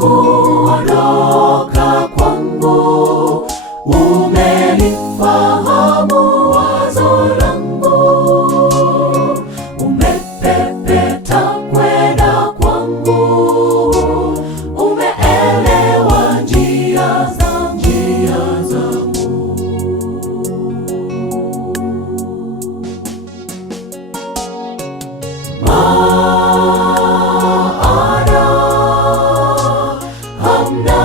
kuondoka kwangu, umelifahamu wazo langu, umepepeta kwenda kwangu, umeelewa njia zangu. Maana hamna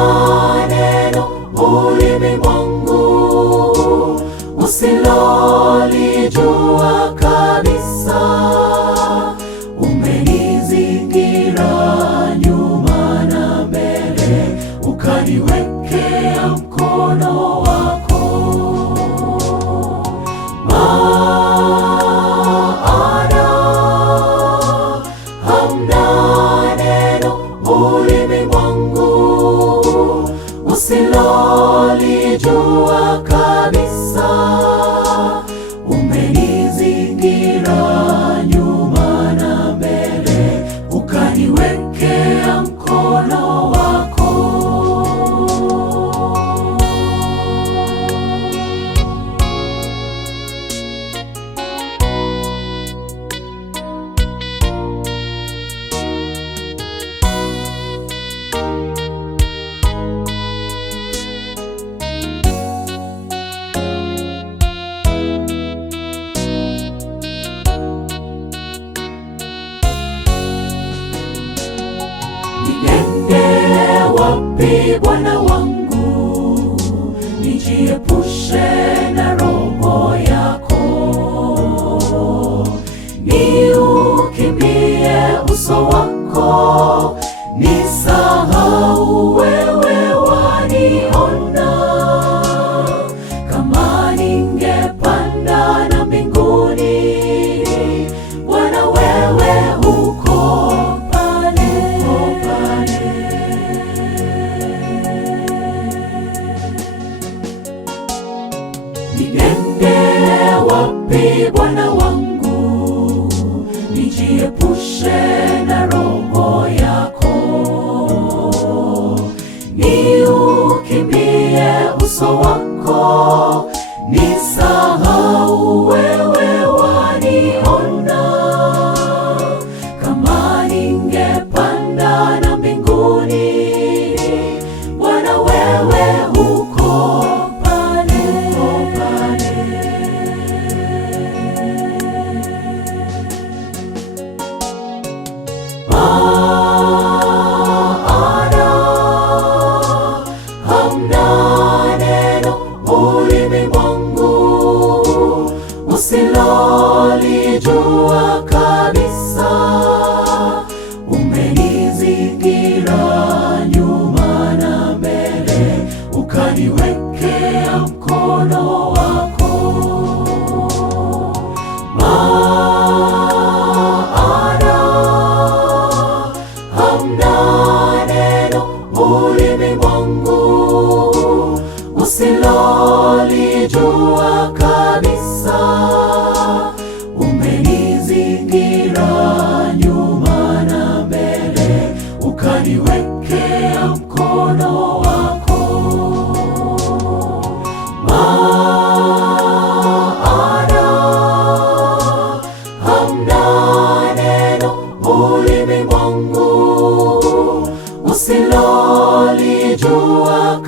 neno ulimi mwangu usilolijua kabisa. Umenizingira nyuma na mbele, ukaniwekea mkono wako. Maana hamna neno ulimi mwangu usilolijua kabisa. Umenizingira nyuma na mbele, ukaniwekea mkono wako. Niende wapi Bwana wangu, nijiepushe na roho yako, niukimbie uso wako, nisahau wewe waniona. Kama ningepanda na mbinguni, Bwana wewe uko pale. Niende wapi Bwana wangu, nijiepushe na roho yako, niukimbie uso wako, nisahau wewe waniona. Kama ningepanda na mbinguni, Bwana wewe uko pale. Maana hamna neno ulimi mwangu usilolijua kabisa. Umenizingira nyuma na mbele, ukaniwekea mkono wako. Maana hamna neno ulimi mwangu usilolijua kabisa. Umenizingira nyuma na mbele, ukaniwekea mkono wako. Maana hamna neno ulimi mwangu usilolijua kabisa. Umenizingira nyuma na mbele, ukaniwekea mkono wako. Maana hamna neno ulimi mwangu usilolijua kabisa. Umenizingira nyuma na mbele, ukaniwekea mkono wako. Maana hamna neno ulimi mwangu usilolijua kabisa. Umenizingira nyuma na mbele, ukaniwekea mkono wako. Maana hamna neno ulimi mwangu usilolijua